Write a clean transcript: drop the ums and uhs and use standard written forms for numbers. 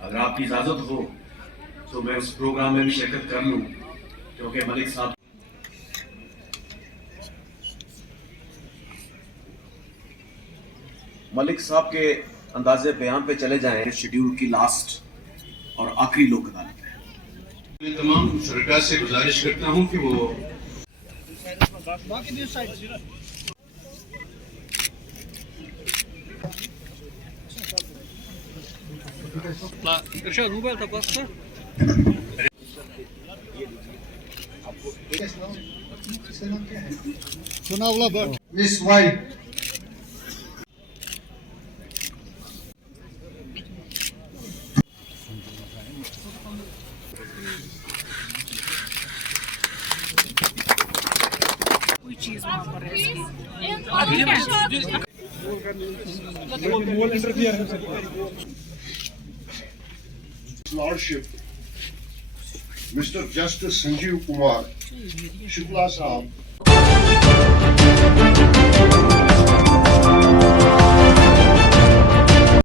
اگر آپ کی اجازت ہو تو میں اس پروگرام میں بھی شرکت کر لوں، کیونکہ ملک صاحب کے انداز بیان پہ چلے جائیں. شیڈیول کی لاسٹ اور آخری لوک عدالت ہے. میں تمام شرکا سے گزارش کرتا ہوں کہ وہ ارشاد موبائل تھا پاس تھا. مس وائٹ کوئی چیز وہاں پر ہے لارڈشپ مسٹر جسٹس سنجیو کمار شکلا صاحب